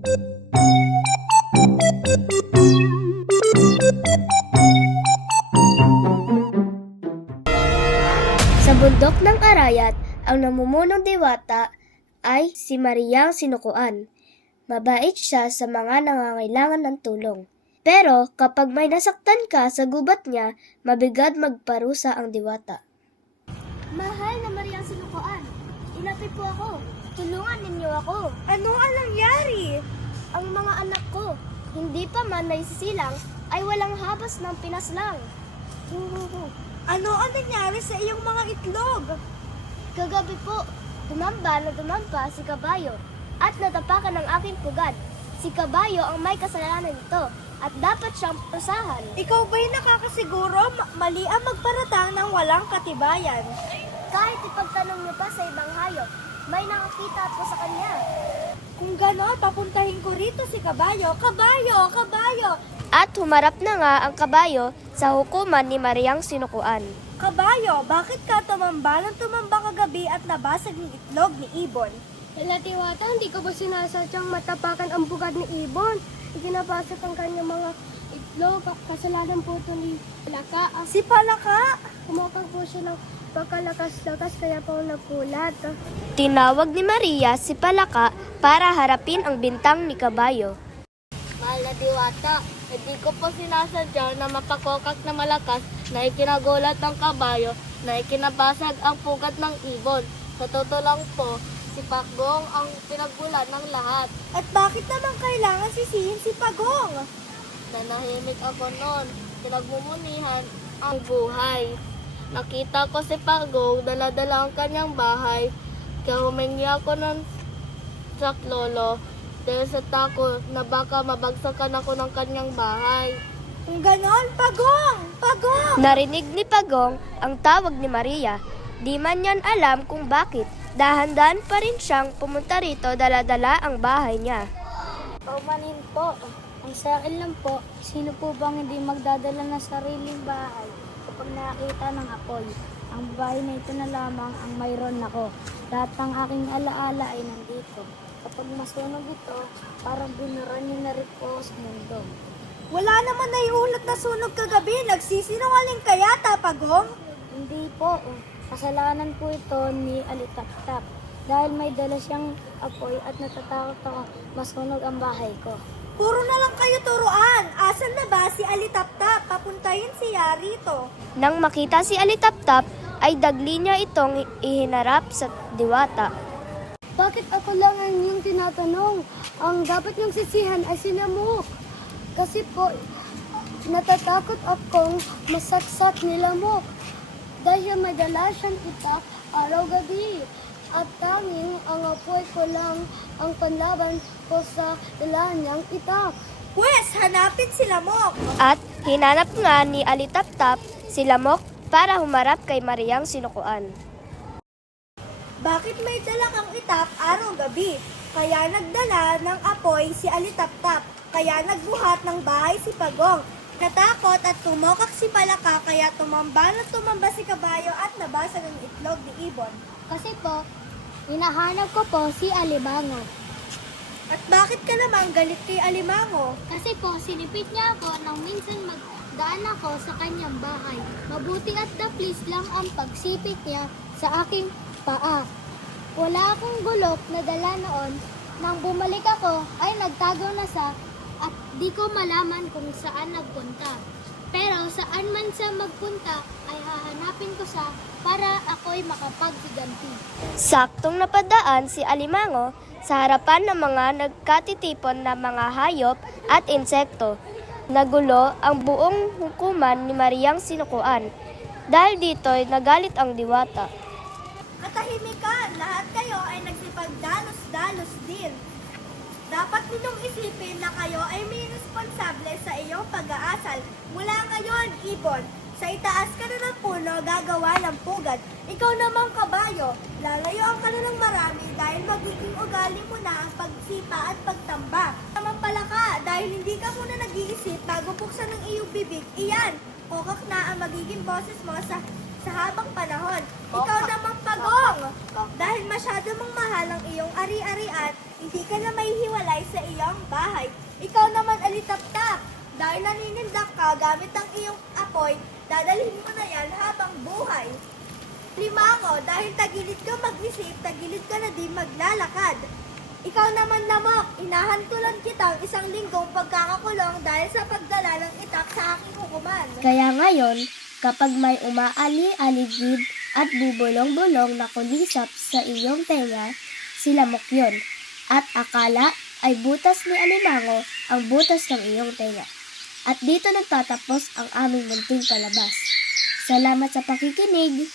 Sa bundok ng Arayat, ang namumunong diwata ay si Mariang Sinukuan. Mabait siya sa mga nangangailangan ng tulong. Pero kapag may nasaktan ka sa gubat niya, mabigat magparusa ang diwata. Mahal na Mariang Sinukuan, ilapit po ako. Tulungan ninyo ako. Ano ang nangyari? Ang mga anak ko, hindi pa man naisisilang, ay walang habas ng pinaslang. Ano ang nangyari sa iyong mga itlog? Kagabi po, tumamba si Kabayo at natapakan ng aking pugad. Si Kabayo ang may kasalanan nito at dapat siyang parusahan. Ikaw ba'y nakakasiguro mali ang magparatang ng walang katibayan? Kahit ipagtanong niyo pa sa ibang hayop, may nakakita po sa kanya. Kung gano'n, papuntahin ko rito si Kabayo. Kabayo! Kabayo! At humarap na nga ang Kabayo sa hukuman ni Mariang Sinukuan. Kabayo, bakit ka tumamba nang tumamba kagabi at nabasag ng itlog ni Ibon? Diwata, hindi ko ba sinasadyang matapakan ang bugad ni Ibon? Ikinabasag ang kanyang mga itlog. Kasalanan po ito ni Palaka. Si Palaka! Kumapag po siya ng pagkalakas-lakas kaya po napulat. Tinawag ni Maria si Palaka para harapin ang bintang ni Kabayo. Mahal na Diwata, hindi ko po sinasadya na mapakokak na malakas na ikinagulat ng kabayo na ikinabasag ang pugat ng ibon. Sa totoo lang po, si Pagong ang pinagbulan ng lahat. At bakit naman kailangan sisihin si Pagong? Nanahimik ako noon, pinagmumunihan ang buhay. Nakita ko si Pagong, dala-dala ang kanyang bahay, kaya humingi ako ng saklolo dahil sa takot na baka mabagsakan ako ng kanyang bahay. Kung ganon, Pagong! Pagong! Narinig ni Pagong ang tawag ni Maria. Di man yan alam kung bakit. Dahan-dahan pa rin siyang pumunta rito, dala-dala ang bahay niya. Paumanin po, ang sa akin lang po, sino po bang hindi magdadala ng sariling bahay kapag nakakita ng apoy? Ang bahay na ito na lamang ang mayroon ako. Lahat ng aking alaala ay nandito. Kapag masunog ito, parang binuran niyo na rin po sa mundo. Wala naman naiulat na sunog kagabi. Nagsisinungaling ka yata, Pagong? Hindi po. Kasalanan po ito ni Alitaptap. Dahil may dala siyang apoy at natatakot ako masunog ang bahay ko. Puro na lang kayo turuan. Asan na ba si Alitaptap? Papuntahin siya rito. Nang makita si Alitaptap, ay dagli niya itong ihinarap sa diwata. Bakit ako lang ang inyong tinatanong? Ang dapat niyong sisihan ay si Lamok. Kasi po, natatakot akong masaksak ni Lamok. Dahil may dala siyang itak araw-gabi. At tanging ang apoy ko lang ang panlaban ko sa dala niyang itak. Pwes, hanapin si Lamok. At hinanap nga ni Alitaptap si Lamok para humarap kay Mariang Sinukuan. Bakit may dala kang itak araw-gabi? Kaya nagdala ng apoy si Alitaptap. Kaya nagbuhat ng bahay si Pagong. Natakot at tumokak si Palaka kaya tumamba si Kabayo at nabasag ang itlog ni Ibon. Kasi po, hinahanap ko po si Alimango. At bakit ka naman galit kay Alimango? Kasi po, sinipit niya ako nang minsan magdaan ako sa kanyang bahay. Mabuti at daplis lang ang pagsipit niya sa aking paa. Wala akong gulok na dala noon. Nang bumalik ako, ay nagtago na sa at di ko malaman kung saan nagpunta. Pero saan man siya magpunta, ay hahanapin ko siya para ako'y makapagsiganti. Saktong napadaan si Alimango sa harapan ng mga nagkatitipon na mga hayop at insekto. Nagulo ang buong hukuman ni Mariang Sinukuan. Dahil dito'y nagalit ang diwata. Katahimikan, lahat kayo ay nagsipagdalos-dalos din. Dapat ninyong isipin na kayo ay may responsable sa iyong pag-aasal. Mula ngayon, Ibon, sa itaas ka na ng puno, gagawa ng pugad. Ikaw namang Kabayo, lalayuan ka na ng marami dahil magiging ugali mo na ang pagsipa at pagtamba. Naman Palaka, dahil hindi ka muna nag-iisip bago buksan ng iyong bibig, iyan, kokak na ang magiging boses mo sa habang panahon. Ikaw namang Pagong, dahil masyado mong mahal ang iyong ari-arian, hindi ka na mahihiwalay sa iyong dahil naninindak ka gamit ang iyong apoy, dadalhin mo na yan habang buhay. Limango, dahil tagilid ka mag-isip, tagilid ka na din maglalakad. Ikaw naman lamok, inahantulan kitang 1 linggong pagkakakulong dahil sa pagdala ng itak sa aking hukuman. Kaya ngayon, kapag may umaali-aligid at bubulong-bulong na kulisap sa iyong tenga, sila mokyon. At akala ay butas ni Alimango ang butas ng iyong tenga. At dito nagtatapos ang aming munting palabas. Salamat sa pakikinig!